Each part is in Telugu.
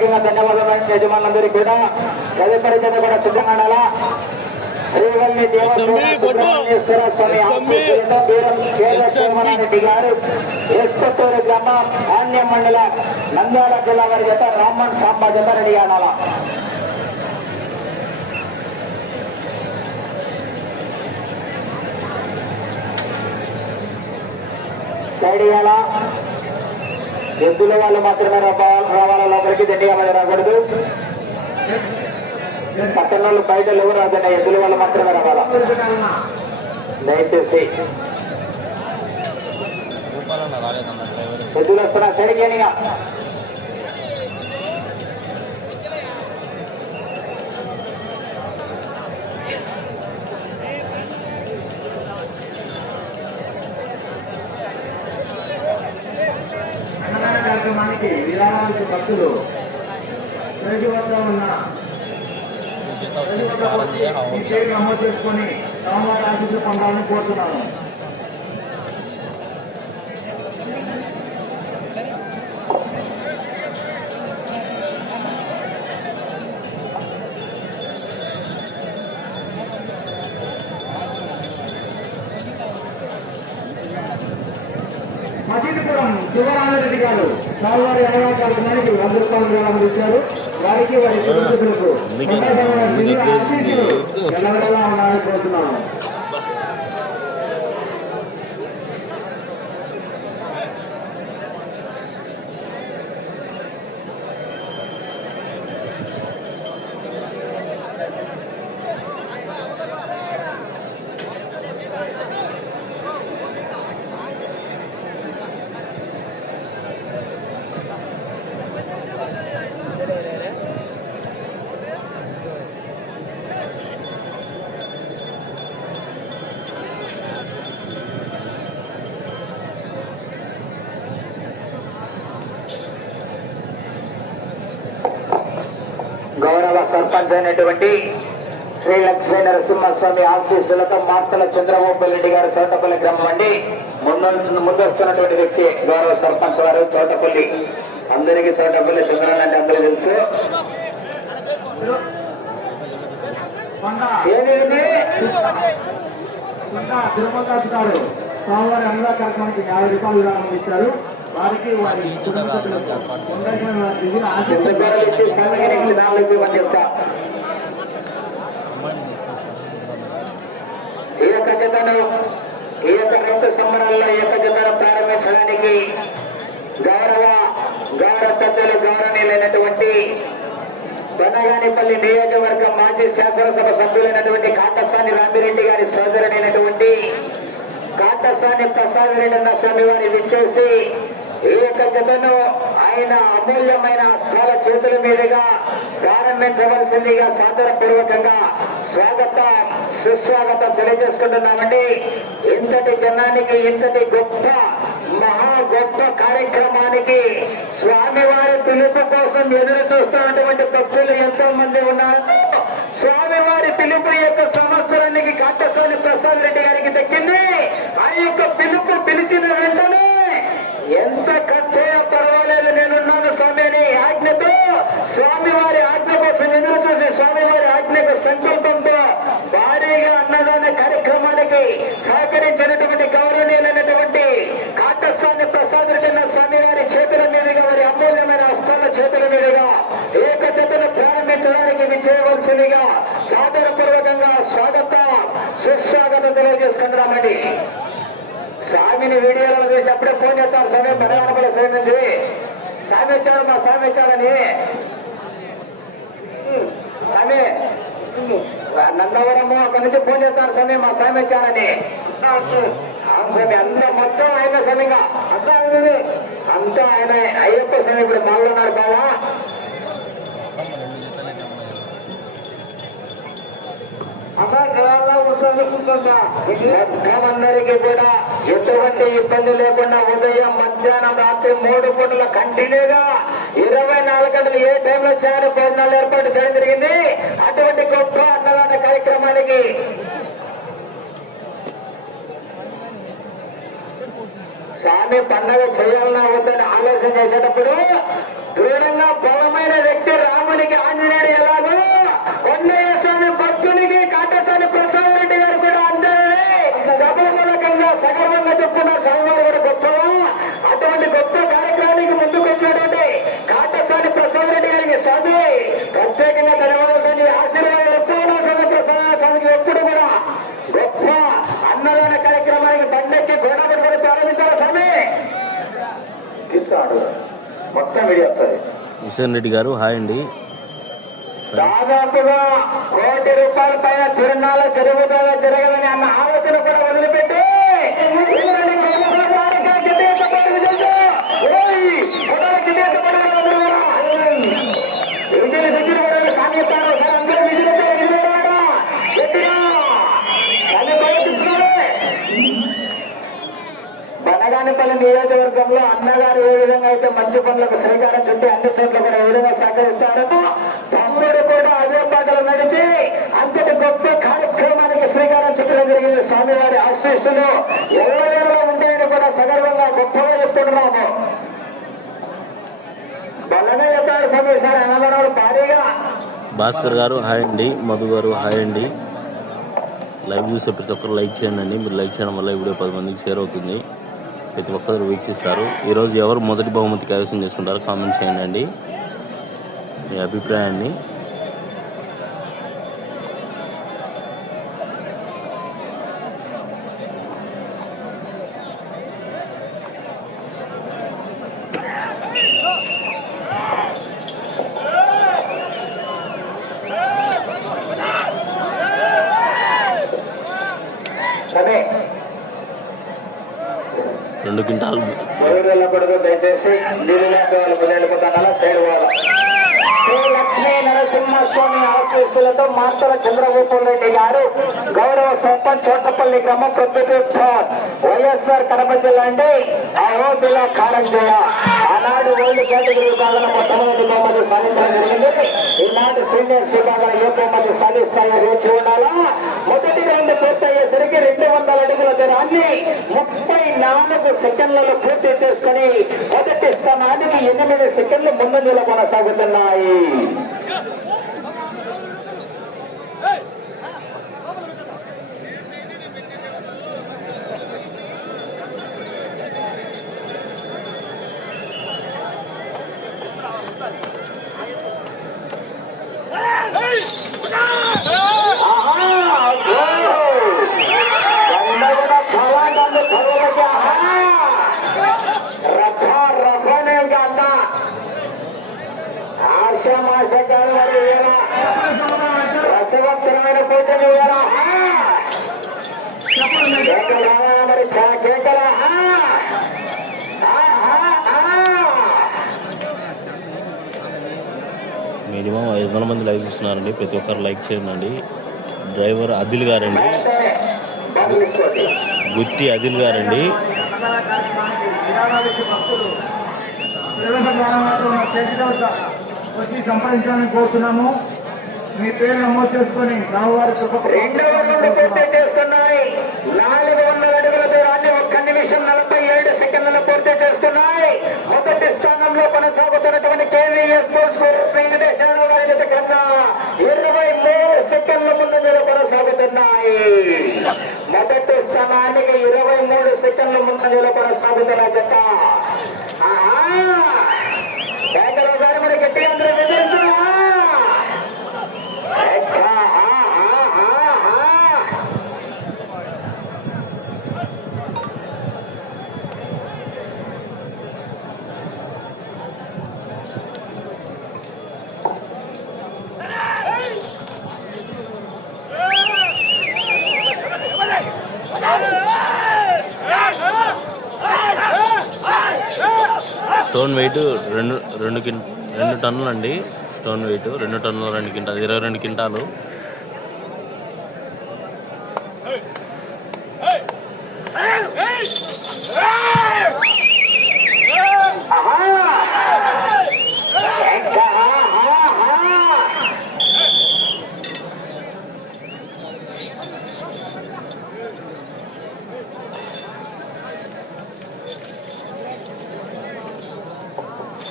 ప్రత్యేకంగా ధన్యవాదాలు యజమానులందరికీ కూడా తదుపరి జత కూడా సిద్ధంగా ఉండాలా శ్రీవల్లి స్వామి. రెడ్డి గారు ఎస్కొత్తూరు గ్రామం ఆన్య మండల నంద్యాల జిల్లా వారి జత రామన్ సాంబ జత రెడీ అనాలా ఇవ్వాలా ఎద్దుల వాళ్ళు మాత్రమే రావాలి లోపలికి దండిగా మంది రాకూడదు. పక్కన వాళ్ళు బయట ఎవరు రాదండి ఎద్దుల వాళ్ళు మాత్రమే రావాలా? దయచేసి. ఎద్దులు వస్తున్నా సైడ్కి ఏనిగా అన్నదాన విరాళాలకు భక్తులు ప్రతి ఉన్న ప్రతి వచ్చి నమోదు చేసుకొని ఆశీస్సులు పొందాలని కోరుతున్నాను మసీదుపురం శివరామరెడ్డి గారు స్వామివారి అన్నదాన విరాళం ఇచ్చారు వారికి వారి కుటుంబీకులకు ఉండాలని కోరుతున్నాను. సర్పంచ్ అయినటువంటి శ్రీ లక్ష్మీ నరసింహస్వామి ఆశీస్సులతో మార్తల చంద్రబాబు రెడ్డి గారు చోటపల్లి గ్రామం అండి. ముందు ముందొస్తున్నటువంటి వ్యక్తి గౌరవ సర్పంచ్ గారు చోటపల్లి. అందరికీ చోటపల్లి చంద్రబాబు అంటే అందరూ తెలుసు. కొండ ఏది? గారు స్వామివారి అన్నదాన కార్యక్రమానికి యాభై రూపాయలు విరాళం ఇచ్చారు. వారికి వారి ఈ యొక్క జతను ఈ యొక్క రైతు సంబరాల్లో ఈ యొక్క జతను ప్రారంభించడానికి గౌరవ గౌరవ పెద్దలు గౌరవనీయులైనటువంటి బనగానిపల్లి నియోజకవర్గం మాజీ శాసనసభ సభ్యులైనటువంటి కాటసాని రామిరెడ్డి గారి సోదరుడైనటువంటి కాటసాని ప్రసాద్ రెడ్డి అన్న స్వామి వారి విచ్చేసి ఈ యొక్క జతను ఆయన అమూల్యమైన అస్త్రాల చేతుల మీదుగా ప్రారంభించవలసిందిగా సాదరపూర్వకంగా స్వాగతం సుస్వాగతం తెలియజేసుకుంటున్నామండి. ఇంతటి జనానికి ఇంతటి గొప్ప మహా గొప్ప కార్యక్రమానికి స్వామివారి పిలుపు కోసం ఎదురు చూస్తున్నటువంటి భక్తులు ఎంతో మంది ఉన్నారు. స్వామివారి పిలుపు యొక్క సంవత్సరానికి కట్టసాని ప్రసాద్ రెడ్డి గారికి దక్కింది. ఆ యొక్క పిలుపు పిలిచిన వెంటనే ఎంత ఖర్చైనా పర్వాలేదు నేనున్నాను స్వామి అని ఆజ్ఞతో. స్వామివారి ఆజ్ఞ కోసం ఎదురు చూసి స్వామివారి ఆజ్ఞకు సంకల్పంతో భారీగా అన్నదాన కార్యక్రమానికి సహకరించినటువంటి గౌరవనీయులైనటువంటి కాటస్వామి ప్రసాద్ రెడ్డి స్వామి వారి చేతుల మీదుగా వారి అమూల్యమైన హస్తాల చేతుల మీదుగా ఏకతను ప్రారంభించడానికి విచ్చేయవలసిందిగా సాదరపూర్వకంగా స్వాగత సుస్వాగతం తెలియజేసుకుంటున్నామండి. స్వామిని వీడియోలను చూసి అప్పుడే ఫోన్ చేస్తారు స్వామి మరణ సైన్ నుంచి స్వామి వచ్చాడు మా స్వామి వచ్చాడని. స్వామి నందవరము అక్కడి నుంచి ఫోన్ చేస్తారు స్వామి మా స్వామి వచ్చాడని. స్వామి అంతా మొత్తం ఆయన స్వామిగా. అంతా ఆయనది అంతా ఆయన అయ్యప్ప స్వామి ఇప్పుడు మాలో ఉన్నారు అందరికీ కూడా ఎటువంటి ఇబ్బంది లేకుండా ఉదయం మధ్యాహ్నం రాత్రి మూడు పూటల కంటిన్యూగా ఇరవై నాలుగు గంటలు ఏ టైంలో చేయాలి భోజనాలు ఏర్పాటు చేయడం జరిగింది? అటువంటి గొప్ప అన్నదాన కార్యక్రమానికి స్వామి పండగ చేయాలన్నా వద్దని ఆలోచన చేసేటప్పుడు దృఢంగా బలమైన వ్యక్తి రామునికి ఆంజనేయుడు ఎలాగో కొండయ్య స్వామి భక్తునికి కాటసాని ప్రసాద్ రెడ్డి గారు కూడా అంతే సభామూలకంగా సగర్వంగా చెప్తున్నారు స్వామివారి గారు గొప్పగా అటువంటి గొప్ప కార్యక్రమానికి ముందుకు వచ్చినటువంటి కాటసాని ప్రసాద్ రెడ్డి గారికి స్వామి ప్రత్యేకంగా ధన్యవాదాలు ఆశీర్వాదాలు ఎప్పుడు ప్రసాద్ స్వామికి ఎప్పుడు కూడా. గొప్ప అన్నదాన కార్యక్రమానికి బండెక్కి గోడ పెట్టుకుని ప్రారంభించాలి స్వామి? తీర్చాడు. మొత్తం ఒకసారి. హుసేన్ రెడ్డి గారు హాయ్ అండి. దాదాపుగా కోటి రూపాయల పైన తిరునాళ్ళ జరుగుతుందా జరగదని అన్న ఆలోచన కూడా వదిలిపెట్టి బనగానిపల్లి నియోజకవర్గంలో అన్నగారు ఏ విధంగా అయితే మంచి పనులకు శ్రీకారం చుట్టి అన్ని చోట్ల కూడా ఏ విధంగా సహకరిస్తారో తమ్ముడు కూడా అదే పాటలు నడిచి అంతటి గొప్ప కార్యక్రమానికి శ్రీకారం చుట్టడం జరిగింది. స్వామివారి ఆశీస్సులు ఎవరెవరో ఉంటాయని కూడా సగర్వంగా గొప్పగా చెప్తున్నాము. బలమే చెప్పారు స్వామి. సార్ అన్నవరాలు భారీగా. భాస్కర్ గారు హాయ్ అండి. మధు గారు హాయ్ అండి. లైవ్ చూసే ప్రతి ఒక్కరు లైక్ చేయండి అండి. మీరు లైక్ చేయడం వల్ల ఈ వీడియో పది మందికి షేర్ అవుతుంది. ప్రతి ఒక్కరు వీక్షిస్తారు. ఈరోజు ఎవరు మొదటి బహుమతి కైవసం చేసుకుంటారు కామెంట్ చేయండి మీ అభిప్రాయాన్ని సరే రెండు క్వింటాలు ఎవరు వెళ్ళకూడదు దయచేసి నీళ్ళు లేక వాళ్ళు వెళ్ళిపోతానలా రెండు క్వింటాలు. శ్రీ లక్ష్మీ నరసింహస్వామి ఆశీస్సులతో మాస్టర్ చంద్రభూపల్ రెడ్డి గారు గౌరవ సర్పంచ్ చోటపల్లి గ్రామ ప్రొద్దుటూర్ వైఎస్ఆర్ కడప జిల్లా అండి. ఆ జిల్లా కారంజయ ఆనాడు ఓల్డ్ కేటగిరీ విభాగంలో మొట్టమొదటి బహుమతి సాధించడం జరిగింది. ఈనాటి సీనియర్ విభాగంలో ఏ బహుమతి సాధిస్తాయో వేచి ఉండాలా? మొదటి రౌండ్ పూర్తయ్యేసరికి రెండు వందల అడుగుల దూరాన్ని ముప్పై నాలుగు సెకండ్లలో పూర్తి చేసుకుని మొదటి స్థానానికి ఎనిమిది సెకండ్లు ముందంజలో కొనసాగుతున్నాయి మరి కేకలు! మినిమం ఐదు వందల మంది లైక్ చూస్తున్నారండి. ప్రతి ఒక్కరు లైక్ చేయండి. డ్రైవర్ అదిల్ గారండి. గుత్తి అదిల్ గారండి. వచ్చి సంపాదించాలని కోరుతున్నాము. మీ పేరు నమోదు చేసుకొని రావువారి రెండవ రౌండ్ పూర్తి చేస్తున్నాయి. నాలుగు వందల అడుగుల దూరాన్ని ఒక్క నిమిషం నలభై ఏడు సెకండ్లలో పూర్తి చేస్తున్నాయి. మొదటి స్థానంలో కొనసాగుతున్నటువంటి కేవీఎస్ స్పోర్ట్స్ వెంకటేశ్వర గారి కన్నా ఇరవై మూడు సెకండ్ల ముందు మీరు కొనసాగుతున్నాయి. మొదటి స్థానానికి ఇరవై మూడు సెకండ్ల ముందు కొనసాగుతున్న జత ఆహా! కేకలు గారు మరి గట్టిగా అందరూ విజయిస్తున్నా స్టోన్ వెయిట్ రెండు రెండు కింట రెండు టన్నులు అండి స్టోన్ వెయిట్ రెండు టన్నులు రెండు క్వింటాలు ఇరవై రెండు క్వింటాలు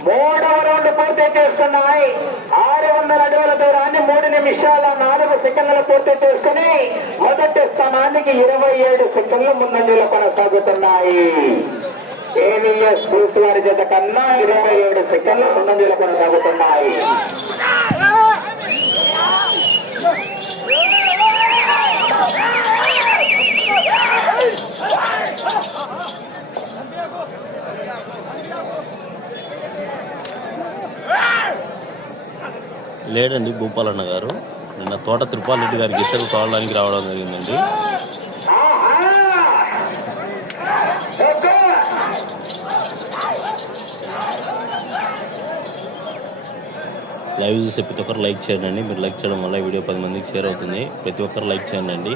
మూడవ రౌండ్ పూర్తి చేస్తున్నాయి ఆరు నిమిషాల నాలుగు సెకండ్లు పూర్తి చేసుకుని మొదటి స్థానానికి ఇరవై ఏడు సెకండ్లు ముందంజలో కొనసాగుతున్నాయి. ఏవిఎస్ పులుసు వారి జత కన్నా ఇరవై ఏడు సెకండ్లు ముందంజలో కొనసాగుతున్నాయి. లేడండి భూపాలన్న గారు. నిన్న తోట తిరుపాలరెడ్డి గారికి ఇద్దరు కావడానికి రావడం జరిగిందండి. లైవ్ చూసే ప్రతి ఒక్కరు లైక్ చేయండి. మీరు లైక్ చేయడం వల్ల వీడియో పది మందికి షేర్ అవుతుంది. ప్రతి ఒక్కరు లైక్ చేయండి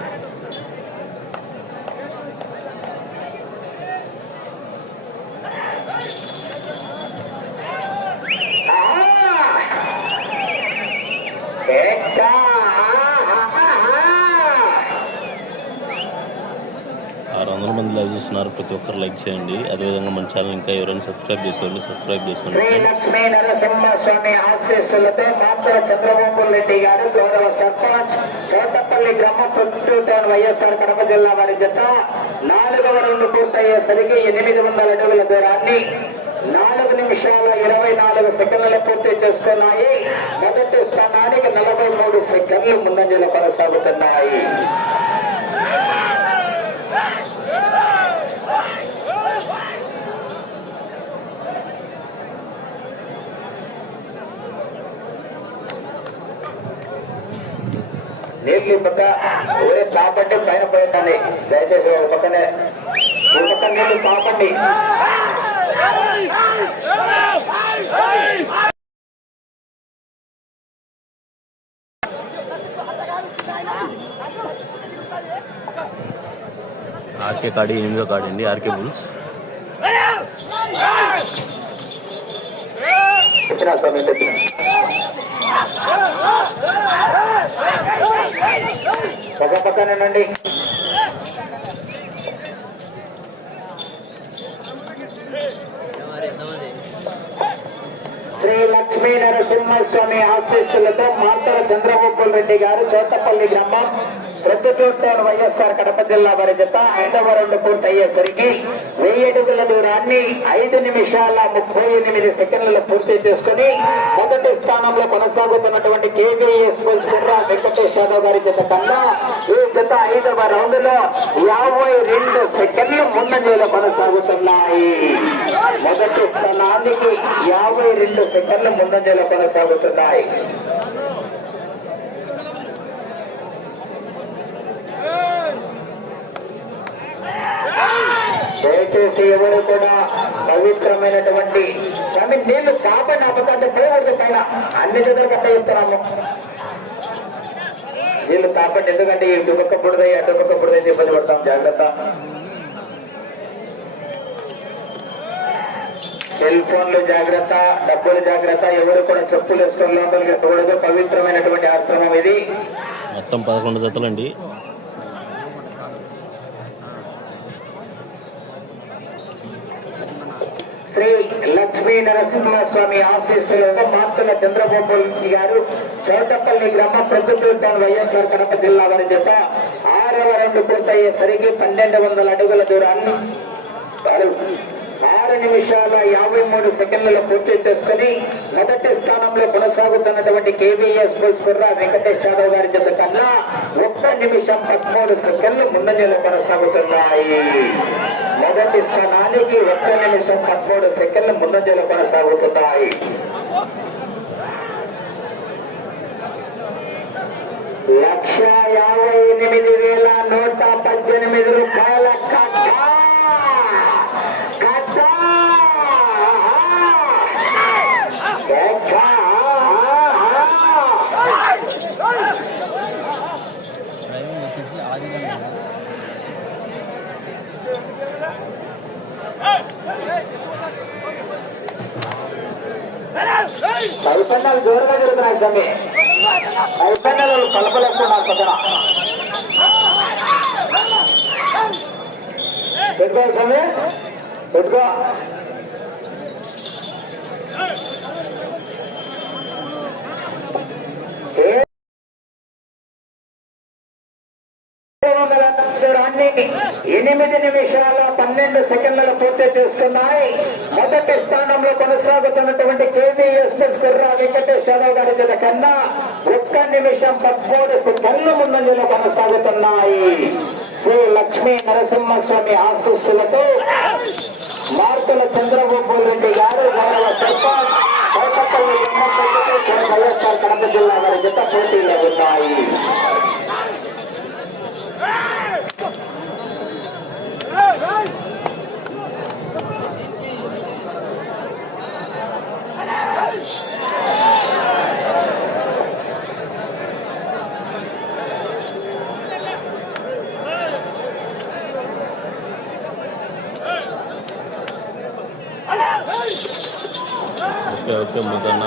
ఆరు వందల మంది లైవ్ చూస్తున్నారు. ప్రతి ఒక్కరు లైక్ చేయండి. అదేవిధంగా మన ఛానల్ ఇంకా ఎవరైనా సబ్స్క్రైబ్ చేసుకోండి సబ్స్క్రైబ్ చేసుకోండి. శ్రీ నరసింహస్వామి ఆశీస్సులతో మాత్ర చంద్రబాబు రెడ్డి గారు గౌరవ సర్పంచ్ చోటపల్లి గ్రామ ప్రస్తుతం వైఎస్ఆర్ కడప జిల్లా వారి జత నాలుగవ రౌండ్ పూర్తయ్యేసరికి ఎనిమిది వందల అడుగుల దూరాన్ని నాలుగు నిమిషాల ఇరవై నాలుగు సెకండ్లు పూర్తి చేసుకున్నాయి. మొదటి స్థానానికి నలభై మూడు సెకండ్లు ముందంజలు కొనసాగుతున్నాయి. నీళ్ళు పక్క ఊరే తాపండి పైన పోయిందండి దయచేసి ఒక పక్కనే. ఈ పక్క నీళ్ళు తాపండి ఆర్కే కాడి ఎనిమిదో కాడి అండి ఆర్కే బుల్స్. చెప్పినా స్వామి పక్క పక్కనండి శ్రీ లక్ష్మీ నరసింహస్వామి ఆశీస్సులతో మాతర చంద్రబాబు రెడ్డి గారు చోటపల్లి గ్రామం ప్రొద్దుటూరు వైఎస్ఆర్ కడప జిల్లా వారి జత ఐదవ రెండు పూర్తయ్యేసరికి వెయ్యి అడుగుల దూరాన్ని ఐదు నిమిషాల ముప్పై ఎనిమిది సెకండ్లలో పూర్తి చేసుకుని మొదటి స్థానంలో కొనసాగుతున్నటువంటి కేవీఎస్ పుల్స్కుర్రా వెంకటేష్ యాదవ్ గారి జత కన్నా ఈ జత ఐదవ రౌండ్లో యాభై రెండు సెకండ్లు ముందంజలో కొనసాగుతున్నాయి. మొదటి స్థానానికి యాభై రెండు సెకండ్లు ముందంజలో కొనసాగుతున్నాయి. దయచేసి ఎవరు కూడా పవిత్రమైనటువంటి స్వామి నీళ్ళు కాపాడిన నాపకంటే పోవద్దు పైన అన్ని దగ్గర కట్ట ఇస్తున్నాము నీళ్ళు కాపాడి ఎందుకంటే ఈ డుబక్క అటు అటుబక్క బుడదయ్యి ఇబ్బంది పడతాం. జాగ్రత్త. సెల్ ఫోన్లు జాగ్రత్త డబ్బులు జాగ్రత్త ఎవరు కూడా చెప్పులు వేసుకొని లోపలికి పవిత్రమైనటువంటి ఆశ్రమం ఇది. మొత్తం పదకొండు జతలండి శ్రీ లక్ష్మీ నరసింహస్వామి ఆశీస్సులతో మార్తల చంద్రబాబు గారు చోటపల్లి గ్రామ ప్రభుత్వం వైఎస్ఆర్ కడప జిల్లా వారి జత ఆరవ రెండు పూర్తయ్యేసరికి పన్నెండు వందల అడుగుల దూరాన్ని ఆరు- నిమిషాల యాభై మూడు సెకండ్లలో పూర్తి చేసుకుని మొదటి స్థానంలో కొనసాగుతున్నటువంటి కేవీఎస్ పుల్స్కుర్రా వెంకటేష్ యాదవ్ గారి జత కన్నా ఒక్క నిమిషం పదమూడు సెకండ్లు ముందంజలో కొనసాగుతున్నాయి. మొదటి స్థానానికి ఒక్క నిమిషం పదమూడు సెకండ్లు ముందంజలో కొనసాగుతున్నాయి లక్ష యాభై ఎనిమిది వేల నూట పద్దెనిమిది రూపాయల కట్ట కట్ట కట్ట. పైపన్నాలు జోరుగా జరుగుతున్నాయి స్వామి. పైపన్నాలు కలపలేస్తున్నారు పక్కన. పెట్టుకో స్వామి. పెట్టుకో ఏ ఎనిమిది నిమిషాల పన్నెండు సెకండ్లు పూర్తి చేసుకున్నాయి మొదటి స్థానంలో కొనసాగుతున్నటువంటి కేవీఎస్ కుర్రా వెంకటేశ్వరరావు గారి జత కన్నా ఒక్క నిమిషం పదమూడు సెకండ్లు ముందంజలో కొనసాగుతున్నాయి. శ్రీ లక్ష్మీ నరసింహస్వామి ఆశీస్సులతో మార్పుల చంద్రబాబు రెడ్డి గారు గౌరవ సర్పంచ్ కోటపల్లి వైఎస్ఆర్ కడప జిల్లా వారి జత పోటీలో ఉన్నాయి. Okay okay Muddanna.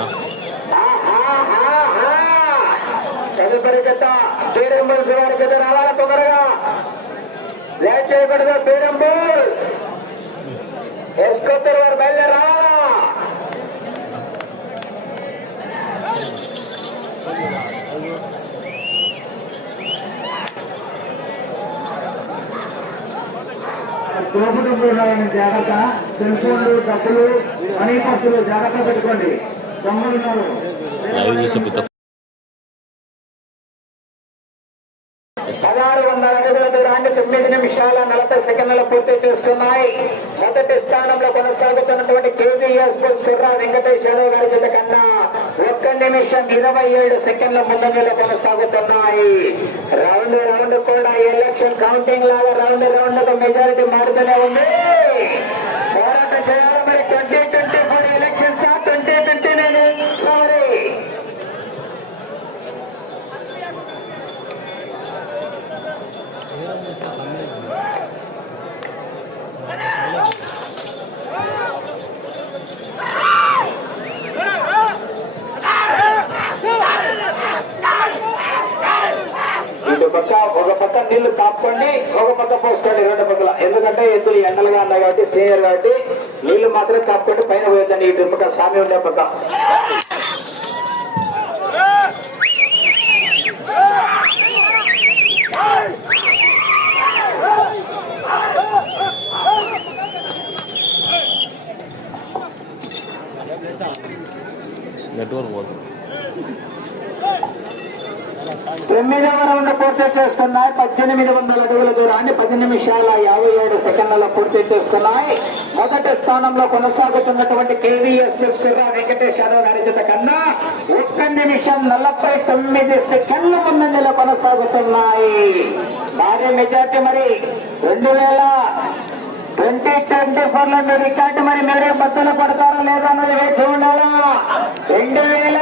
తదుపరి జత బీరంబుల్స్ వారి జత రావాల తొందరగా. లేట్ చేయకూడదు బీరంబుల్స్ ఎస్కొత్తరు వారు బయలుదేరా రావాలా తోపుడు జాగ్రత్త సెల్ ఫోన్లు డబ్బులు మనీ పర్సులు జాగ్రత్త పెట్టుకోండి తొమ్మిది అడుగుల తొమ్మిది నిమిషాల నలభై సెకండ్ల పూర్తి చేస్తున్నాయి. మొదటి స్థానంలో కొనసాగుతున్నటువంటి కేవీఎస్ కుర్రా వెంకటేశ్వరరావు గారి జత కన్నా ఒక్క నిమిషం ఇరవై ఏడు సెకండ్ల ముందంజలో కొనసాగుతున్నాయి. రౌండ్ రౌండ్ కూడా ఎలక్షన్ కౌంటింగ్ లాగా రౌండ్ రౌండ్ మెజారిటీ మారుతూనే ఉంది. పోరాటం చేయాలి మరి twenty twenty four elections twenty twenty nine sorry ఇటు పక్క ఒక పక్క నీళ్ళు కాపుకోండి ఒక పక్క పోసుకోండి రెండు పక్కల. ఎందుకంటే ఎద్దులు ఎండలుగా ఉన్నాయి కాబట్టి సీనియర్ కాబట్టి నీళ్ళు మాత్రం కాపుకోండి పైన పోయిందండి ఇటు పక్క స్వామి ఉండే పక్క. నెట్వర్క్ పోతుంది తొమ్మిదవ రౌండ్ పూర్తి చేస్తున్నాయి. పద్దెనిమిది వందల అడుగుల దూరాన్ని పది నిమిషాల యాభై ఏడు సెకండ్ల పూర్తి చేస్తున్నాయి. మొదటి స్థానంలో కొనసాగుతున్నటువంటి కేవీఎస్ కుర్రా వెంకటేశ్వరరావు గారి కన్నా ఒక్క నిమిషం నలభై తొమ్మిది సెకండ్ల ముందంజలో కొనసాగుతున్నాయి. భారీ మెజార్టీ మరి. రెండు వేల ట్వంటీ ట్వంటీ ఫోర్లో మీరు రికార్డు మరి మీరే బద్దలు పడతారో లేదో అన్నది వేచి ఉండాలా? రెండు వేల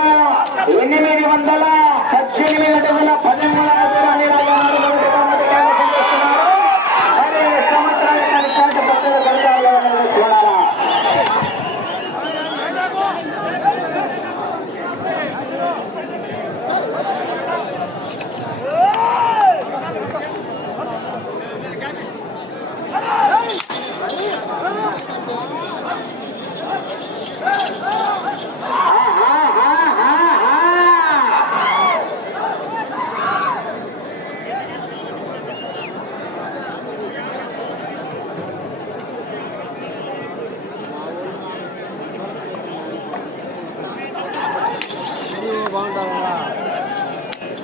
ఎనిమిది వందల పద్దెనిమిది అడుగుల పదిహేను దూరాన్ని రాజావారు మొదటి బహుమతి కైవసం చేస్తున్నారు. మరి ఈ సంవత్సరానికి రికార్డు బద్దలు పడతారో లేదో అన్నది చూడాలా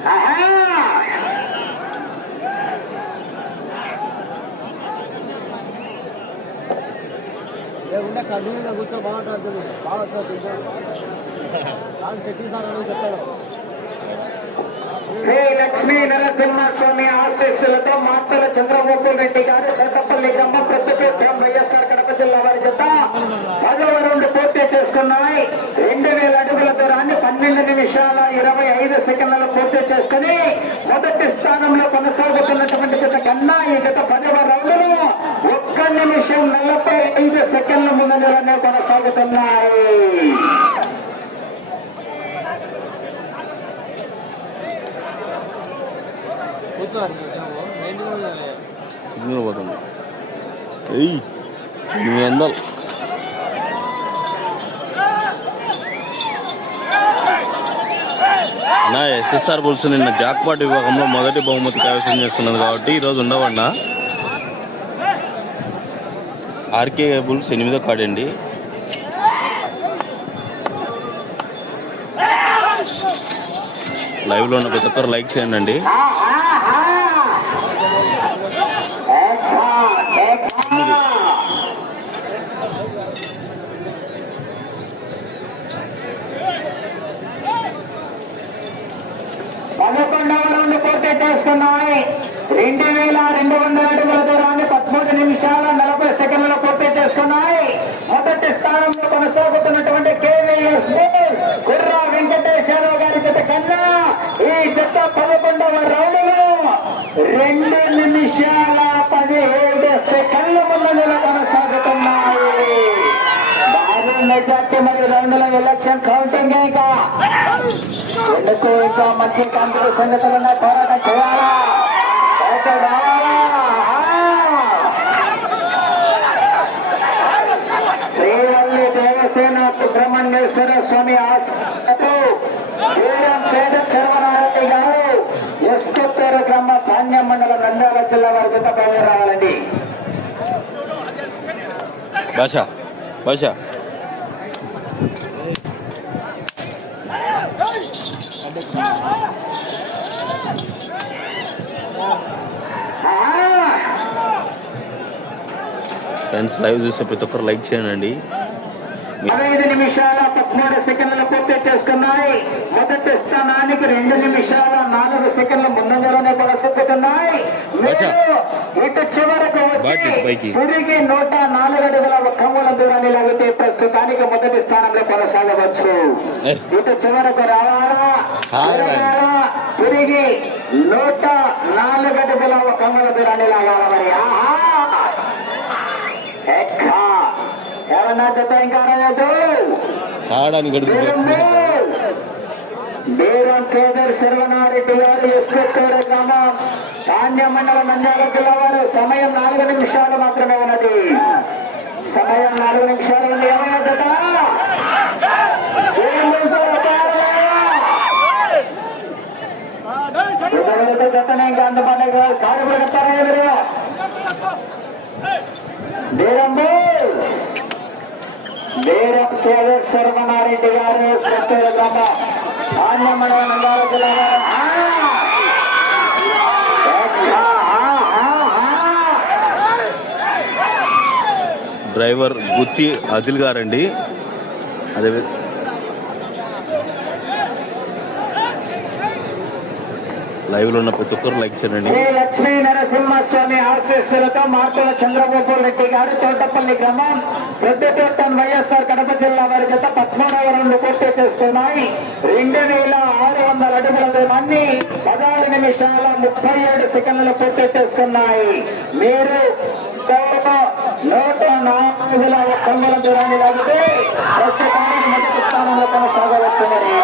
ఆహా! లేకుంటే కర్నూలులో కూర్చో బాగుంటుంది బాగా వస్తుంది దాని పెట్టిస్తానని చెప్పాడు శ్రీ లక్ష్మీ నరసింహస్వామి ఆశీస్సులతో మాతల చంద్రబాబు రెడ్డి గారు సతపల్లి గ్రామం ప్రతిపీఠం వైఎస్ఆర్ కడప జిల్లా వారి జత పదవ రౌండ్ పూర్తి చేసుకున్నాయి రెండు వేల అడుగుల దూరాన్ని పన్నెండు నిమిషాల ఇరవై ఐదు సెకండ్లలో పూర్తి చేసుకుని మొదటి స్థానంలో కొనసాగుతున్నటువంటి జత కన్నా ఈ జత పదవ రౌండ్లో ఒక్క నిమిషం నలభై ఐదు సెకండ్ల ముందంజలోనే కొనసాగుతున్నాయి. సిగ్నల్ పోతుంది ఎయ్ ఎనిమిది వందలు ఎస్ఆర్ బుల్స్ నిన్న జాక్పాట్ విభాగంలో మొదటి బహుమతి కైవసం చేస్తున్నారు కాబట్టి ఈరోజు ఉండవన్న. ఆర్కే బుల్స్ ఎనిమిదో కార్డు అండి. లైవ్లో ఉన్న ప్రతి ఒక్కరు లైక్ చేయండి అండి పదకొండవ రౌండ్ రెండు వేల రెండు వందల అడుగుల దూరాన్ని పదమూడు నిమిషాల నలభై సెకండ్లు పూర్తి చేసుకున్నాయి. మొదటి స్థానంలో కొనసాగుతున్నటువంటి కేవీఎస్ కుర్రా వెంకటేశ్వరరావు గారి జత కన్నా ఈ జత పదకొండవ రౌండ్ రెండు నిమిషాల పదిహేడు సెకండ్ల ముందు కొనసాగుతున్నాయి మెజార్టీ మరి రౌండ్ల ఎలక్షన్ కౌంటింగ్ ఇంకా? ఎందుకు ఇంకా మంచి కాంగ్రెస్ సంగతులున్న పోరాటం చేయాలా? శ్రీవల్లి దేవసేన సుబ్రహ్మణ్యేశ్వర స్వామి ఆశ్రమంలో వీరం పేద చర్మనారెడ్డి గారు ఎస్కొత్తూరు గ్రామ ధాన్యం మండలం నంద్యాల జిల్లా వారి జత బయలు రావాలండి భాష భాష. ఫ్రెండ్స్ లైవ్ చూసే ప్రతి ఒక్కరు లైక్ చేయండి. పదహైదు నిమిషాల పదమూడు సెకండ్లు పూర్తి చేసుకున్నాయి. మొదటి స్థానానికి రెండు నిమిషాల నాలుగు సెకండ్ల ముందంజలోనే కొనసాగుతున్నాయి ఇటు చివరకు వచ్చి. తిరిగి నూట నాలుగు అడుగుల దూరాన్ని లాగితే ప్రస్తుతానికి మొదటి స్థానంలో కొనసాగవచ్చు. ఇటు చివరకు రావాలా? తిరిగి నూట నాలుగు అడుగుల ఒక్క మూల దూరాన్ని లాగాల మరి? ఆహా! గడుపు బీరం కేదర్ శర్వనారెడ్డి గారు ఎస్కొత్తూరు గ్రామం ధాన్య మండలం నంద్యాల జిల్లా వారు సమయం నాలుగు నిమిషాలు మాత్రమే ఉన్నది. సమయం నాలుగు నిమిషాలు ఉంది. ఏమన్నా జత ఏం చేశారు ఇతరులతో జతనే ఇంకా అందుబాటులో కాదు. బీరం గారు జిల్లా. డ్రైవర్ గుత్తి అదిల్ గారండి. అదే లైవ్లో ఉన్న ప్రతి ఒక్కరు లైక్ చేయండి. లక్ష్మీ నరసింహస్వామి ఆశీస్సులతో మార్తల చంద్రబాబు రెడ్డి గారు తోటపల్లి గ్రామం పెద్దతోటం వైఎస్ఆర్ కడప జిల్లా వారి జత పద్మూడవ పూర్తి చేస్తున్నాయి. రెండు వేల ఆరు వందల అడుగుల దూరాన్ని పదహారు నిమిషాల ముప్పై ఏడు సెకండ్లు పూర్తి చేస్తున్నాయి. మీరు కేవలం నూట నాలుగుల ఒక్క దూరాన్ని లాగితే ప్రస్తుతానికి మొదటి స్థానంలో కొనసాగవచ్చు మరి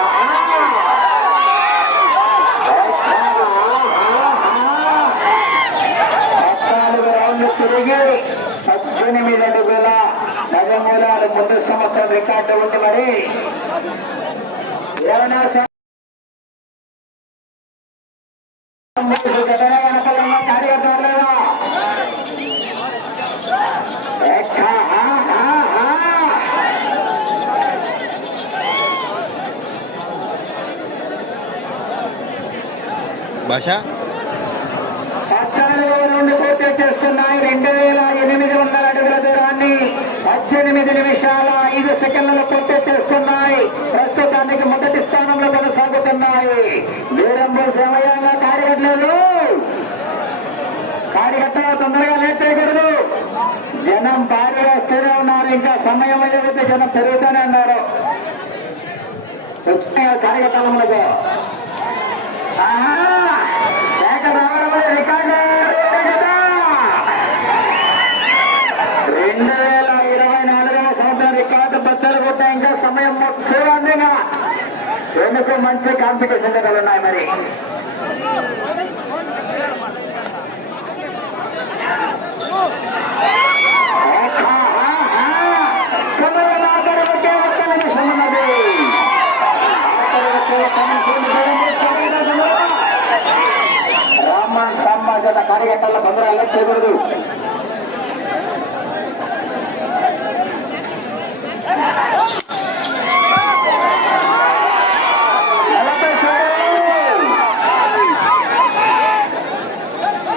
పద్నాలుగు రౌండ్లు తిరిగి పద్దెనిమిది అడుగుల పదమూలాలు ముందు సంవత్సరం రికార్డు ఉంది మరి. ఏమైనా స- గతనే వెనకాలన్నా కార్యకర్తలు లేదా? ఎక్క, హా, హా, హా. భాష పద్నాలుగు నుండి పూర్తి చేస్తున్నాయి రెండు వేల ఎనిమిది వందల అడుగుల దూరాన్ని పద్దెనిమిది నిమిషాల ఐదు సెకండ్లలో పూర్తి చేస్తున్నాయి ప్రస్తుతానికి మొదటి స్థానంలో కొనసాగుతున్నాయి. వీరంబు సమయంలో కార్యకర్తలు కార్యకర్త తొందరగా లేచేయకూడదు జనం భారీగా వస్తూనే ఉన్నారు. ఇంకా సమయం అయ్యేది జనం పెరుగుతూనే ఉన్నారు. వచ్చినాయి కార్యకర్తలు మనకు. ఆహా! రికార్డు. సమయం చూడండి. ఎందుకు మంచి కాంపిటీషన్ దగ్గర ఉన్నాయి మరి? సమయం ఆఖరి ఒకే ఒక్క నిమిషం ఉన్నది ఆఖరి ఒకే ఒక్క నిమిషం ఉన్నది. రామ సమాజ కార్యకర్తల బంగారాలు చేయకూడదు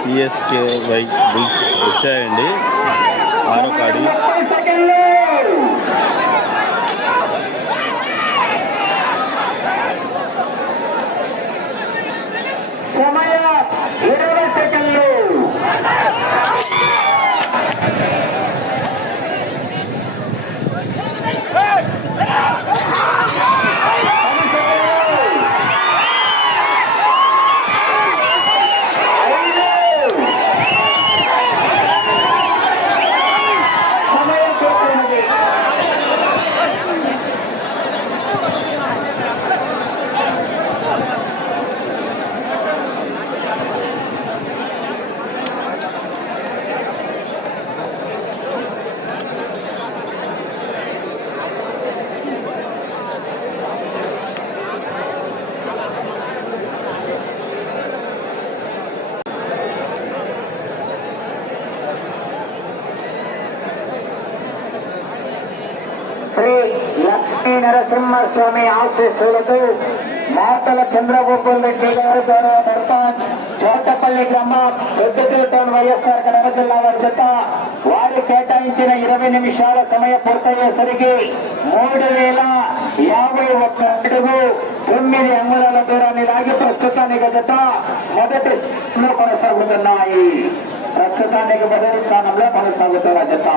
సిఎస్కే వై బుల్స్ వచ్చాయండి. ఆరో కాడి. లక్ష్మీ నరసింహస్వామి ఆశీస్సులతో మార్తల చంద్రబాబు రెడ్డి గారు గౌరవ సర్పంచ్ చోటపల్లి గ్రామం పెద్దటౌన్ వైఎస్ఆర్ కడప జిల్లా వారి జత వారు కేటాయించిన ఇరవై నిమిషాల సమయం పూర్తయ్యేసరికి మూడు వేల యాభై ఒక్క అడుగు తొమ్మిది అంగుళాల దూరాన్ని లాగి ప్రస్తుతానికి జత మొదటి కొనసాగుతున్నాయి. ప్రస్తుతానికి మొదటి స్థానంలో కొనసాగుతున్న జత.